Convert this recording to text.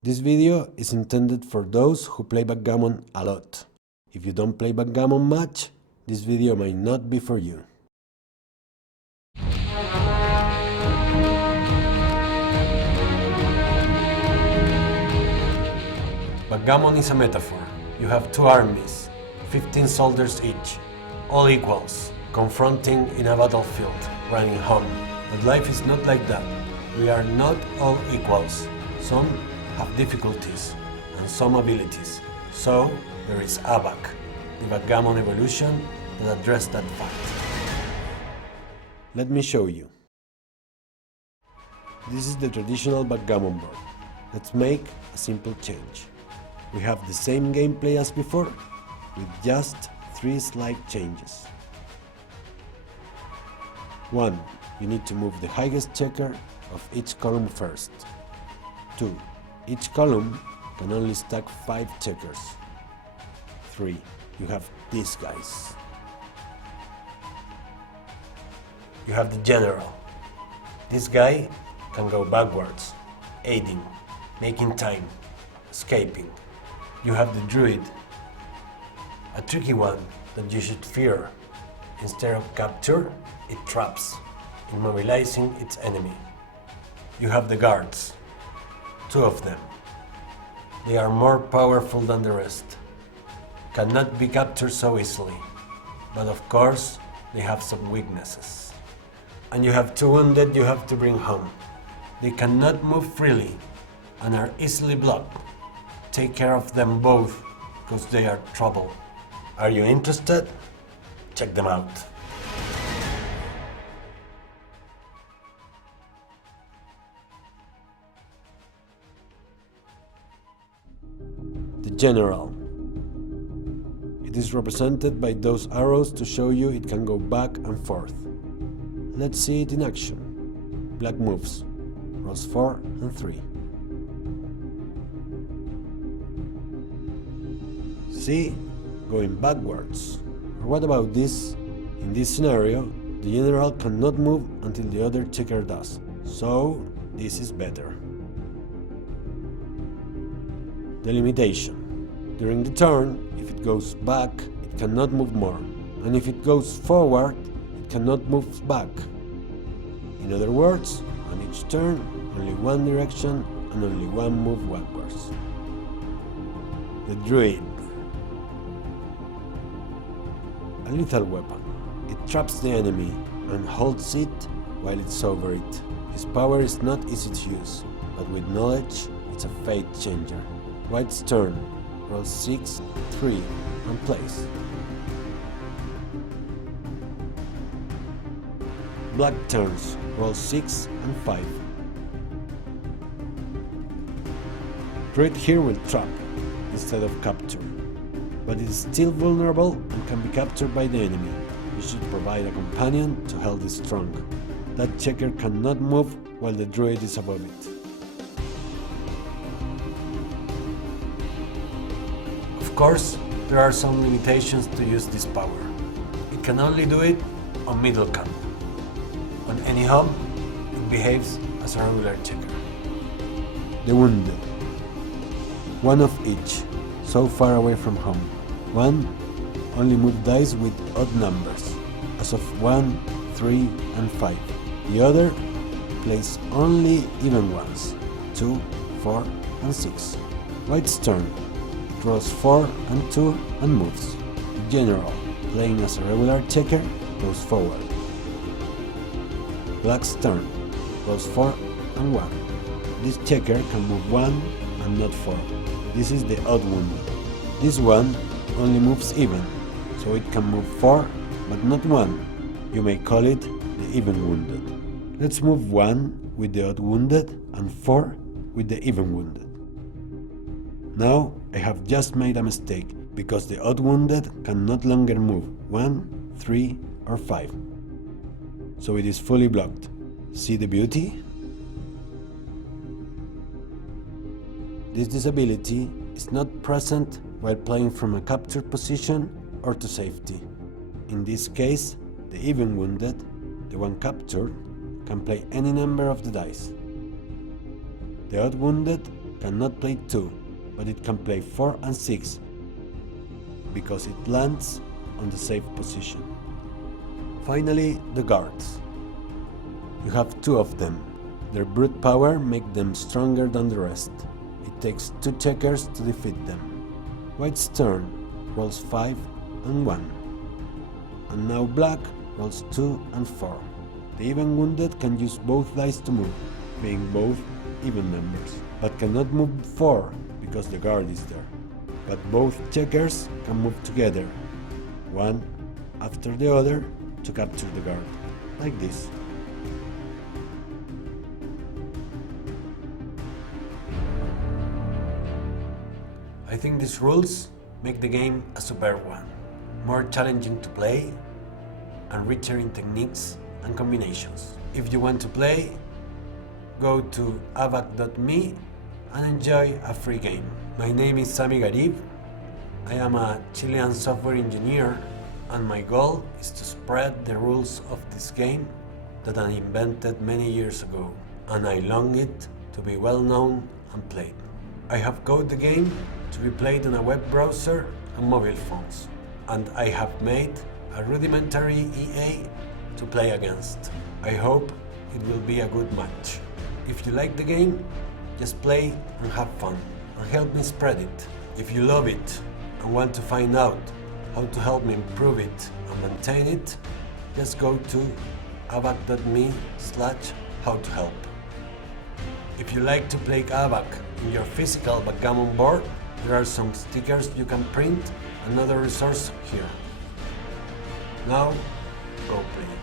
This video is intended for those who play backgammon a lot. If you don't play backgammon much, this video might not be for you. Backgammon is a metaphor. You have two armies, 15 soldiers each, all equals, confronting in a battlefield, running home. But life is not like that. We are not all equals. Some have difficulties and some abilities. So there is Abak, the backgammon evolution that addressed that fact. Let me show you. This is the traditional backgammon board. Let's make a simple change. We have the same gameplay as before, with just 3 slight changes. 1. You need to move the highest checker of each column first. 2. Each column can only stack 5 checkers. 3. You have these guys. You have the general. This guy can go backwards, aiding, making time, escaping. You have the druid, a tricky one that you should fear. Instead of capture, it traps, immobilizing its enemy. You have the guards, 2 of them. They are more powerful than the rest, cannot be captured so easily, but of course they have some weaknesses. And you have 2 wounded you have to bring home. They cannot move freely and are easily blocked. Take care of them both, because they are trouble. Are you interested? Check them out. The general. It is represented by those arrows to show you it can go back and forth. Let's see it in action. Black moves, rolls 4 and 3. See? Going backwards. Or what about this? In this scenario, the general cannot move until the other checker does. So, this is better. The limitation. During the turn, if it goes back, it cannot move more. And if it goes forward, it cannot move back. In other words, on each turn, only one direction and only one move backwards. The druid. A lethal weapon. It traps the enemy and holds it while it's over it. His power is not easy to use, but with knowledge, it's a fate changer. White's turn. Roll 6, 3, and place. Black turns. Roll 6 and 5. Druid here will trap instead of capture, but it is still vulnerable and can be captured by the enemy. You should provide a companion to hold it strong. That checker cannot move while the druid is above it. Of course, there are some limitations to use this power. It can only do it on middle camp. On any home, it behaves as a regular checker. The wounded. 1 of each, so far away from home. 1. Only move dice with odd numbers, as of 1, 3, and 5. The other, place only even ones, 2, 4, and 6. White's turn. It rolls 4 and 2 and moves. The general, playing as a regular checker, goes forward. Black's turn. Rolls 4 and 1. This checker can move 1 and not 4. This is the odd wounded. This one only moves even, so it can move 4, but not 1. You may call it the even wounded. Let's move 1 with the odd wounded and 4 with the even wounded. Now I have just made a mistake, because the odd wounded can no longer move 1, 3, or 5. So it is fully blocked. See the beauty? This disability is not present while playing from a captured position or to safety. In this case, the even wounded, the one captured, can play any number of the dice. The odd wounded cannot play 2, but it can play 4 and 6 because it lands on the safe position. Finally, the guards. You have 2 of them. Their brute power makes them stronger than the rest. It takes 2 checkers to defeat them. White's turn, rolls 5 and 1. And now black rolls 2 and 4. The even wounded can use both dice to move, being both even numbers, but cannot move 4 because the guard is there. But both checkers can move together, one after the other, to capture the guard, like this. I think these rules make the game a superb one, more challenging to play and richer in techniques and combinations. If you want to play, go to abak.me and enjoy a free game. My name is Samy Garib. I am a Chilean software engineer and my goal is to spread the rules of this game that I invented many years ago, and I long it to be well known and played. I have coded the game to be played on a web browser and mobile phones, and I have made a rudimentary EA to play against. I hope it will be a good match. If you like the game, just play and have fun, and help me spread it. If you love it and want to find out how to help me improve it and maintain it, just go to abak.me/howtohelp. If you like to play Abak in your physical backgammon board, there are some stickers you can print, another resource here. Now, go play.